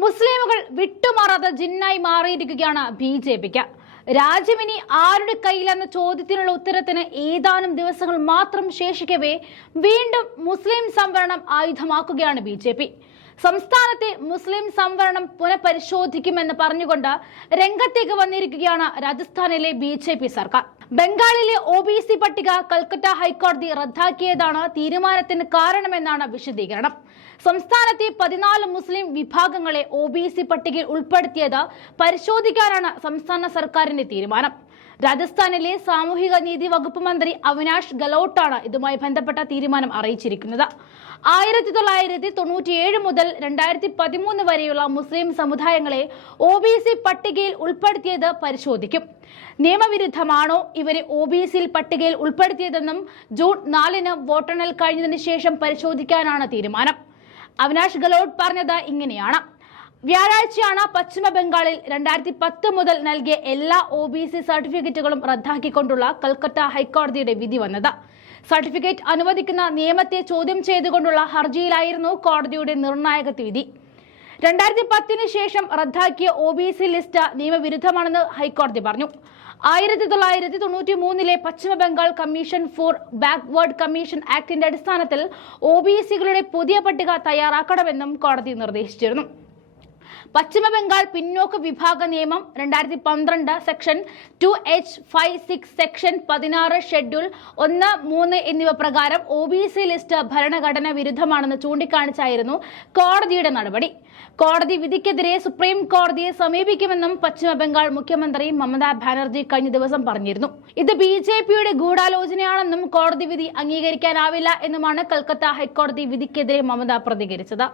മുസ്ലിമുകൾ വിട്ടുമാറാത്ത ജിന്നായി മാറിയിരിക്കുകയാണ് ബി.ജെ.പിക്ക്. രാജ്യമിനി ആരുടെ കയ്യിലെന്ന ചോദ്യത്തിനുള്ള ഉത്തരത്തിന് ഏതാനും ദിവസങ്ങൾ മാത്രം ശേഷിക്കവേ വീണ്ടും മുസ്ലിം സംവരണം ആയുധമാക്കുകയാണ് ബി.ജെ.പി. സംസ്ഥാനത്തെ മുസ്ലിം സംവരണം പുനഃപരിശോധിക്കുമെന്ന് പറഞ്ഞുകൊണ്ട് രംഗത്തേക്ക് വന്നിരിക്കുകയാണ് രാജസ്ഥാനിലെ ബി.ജെ.പി. സർക്കാർ. ബംഗാളിലെ OBC പട്ടിക കൽക്കട്ട ഹൈക്കോടതി റദ്ദാക്കിയതാണ് തീരുമാനത്തിന് കാരണമെന്നാണ് വിശദീകരണം. സംസ്ഥാനത്തെ 14 മുസ്ലിം വിഭാഗങ്ങളെ OBC പട്ടികയിൽ ഉൾപ്പെടുത്തിയത് പരിശോധിക്കാനാണ് സംസ്ഥാന സർക്കാരിന്റെ തീരുമാനം. രാജസ്ഥാനിലെ സാമൂഹിക നീതി വകുപ്പ് മന്ത്രി അവിനാഷ് ഗെഹ്ലോട്ടാണ് ഇതുമായി ബന്ധപ്പെട്ട തീരുമാനം അറിയിച്ചിരിക്കുന്നത്. 1997 മുതൽ 2013 വരെയുള്ള മുസ്ലിം സമുദായങ്ങളെ OBC പട്ടികയിൽ ഉൾപ്പെടുത്തിയത് പരിശോധിക്കും. നിയമവിരുദ്ധമാണോ ഇവരെ OBC പട്ടികയിൽ ഉൾപ്പെടുത്തിയതെന്നും ജൂൺ 4-ന് വോട്ടെണ്ണൽ കഴിഞ്ഞതിന് ശേഷം പരിശോധിക്കാനാണ് തീരുമാനം. അവിനാഷ് ഗെഹ്ലോട്ട് പറഞ്ഞത് ഇങ്ങനെയാണ്: വ്യാഴാഴ്ചയാണ് പശ്ചിമ ബംഗാളിൽ 2010 മുതൽ നൽകിയ എല്ലാ OBC സർട്ടിഫിക്കറ്റുകളും റദ്ദാക്കിക്കൊണ്ടുള്ള കൽക്കട്ട ഹൈക്കോടതിയുടെ വിധി വന്നത്. സർട്ടിഫിക്കറ്റ് അനുവദിക്കുന്ന നിയമത്തെ ചോദ്യം ചെയ്തുകൊണ്ടുള്ള ഹർജിയിലായിരുന്നു കോടതിയുടെ നിർണായക വിധി. 2010-ന് ശേഷം റദ്ദാക്കിയ OBC ലിസ്റ്റ് നിയമവിരുദ്ധമാണെന്ന് ഹൈക്കോടതി പറഞ്ഞു. 1993-ലെ പശ്ചിമ Bengal commission for backward commission ആക്ടിന്റെ അടിസ്ഥാനത്തിൽ OBCകളുടെ പുതിയ പട്ടിക തയ്യാറാക്കണമെന്നും കോടതി നിർദ്ദേശിച്ചിരുന്നു. പശ്ചിമ ബംഗാൾ പിന്നോക്ക വിഭാഗ നിയമം 2012 സെക്ഷൻ 2H56 സെക്ഷൻ 16 ഷെഡ്യൂൾ 1, 3 എന്നിവ പ്രകാരം OBC ലിസ്റ്റ് ഭരണഘടന വിരുദ്ധമാണെന്ന് ചൂണ്ടിക്കാണിച്ചായിരുന്നു കോടതിയുടെ നടപടി. കോടതി വിധിക്കെതിരെ സുപ്രീം കോടതിയെ സമീപിക്കുമെന്നും പശ്ചിമ ബംഗാൾ മുഖ്യമന്ത്രി മമതാ ബാനർജി കഴിഞ്ഞ ദിവസം പറഞ്ഞിരുന്നു. ഇത് ബി.ജെ.പിയുടെ ഗൂഢാലോചനയാണെന്നും കോടതി വിധി അംഗീകരിക്കാനാവില്ല എന്നുമാണ് കൽക്കത്ത ഹൈക്കോടതി വിധിക്കെതിരെ മമത പ്രതികരിച്ചത്.